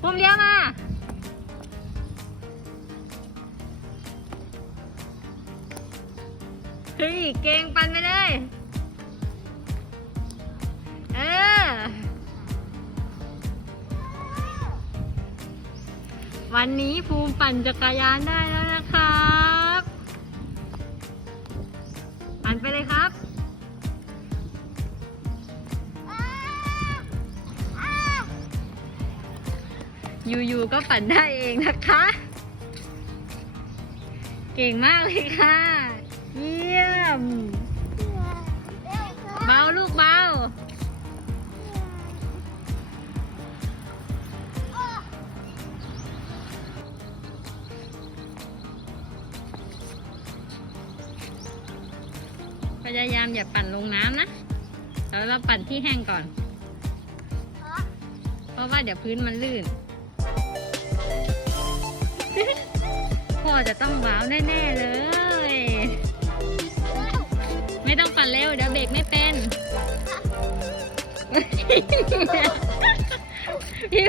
ภูมเลี้ยวมา เฮ้ย เก่งปันไปเลย เออ วันนี้ภูมิปั่นจักรยานได้แล้วนะครับ ปั่นไปเลยครับ อยู่ๆก็ปั่นได้เองนะคะ เก่งมากเลยค่ะ เยี่ยม เบาลูกเบาพยายามอย่าปั่นลงน้ำนะ แล้วเราปั่นที่แห้งก่อน เพราะว่าเดี๋ยวพื้นมันลื่น จะต้องว้าวแน่ๆเลย ไม่ต้องปั่นเร็วเดี๋ยวเบรกไม่เป็นพี่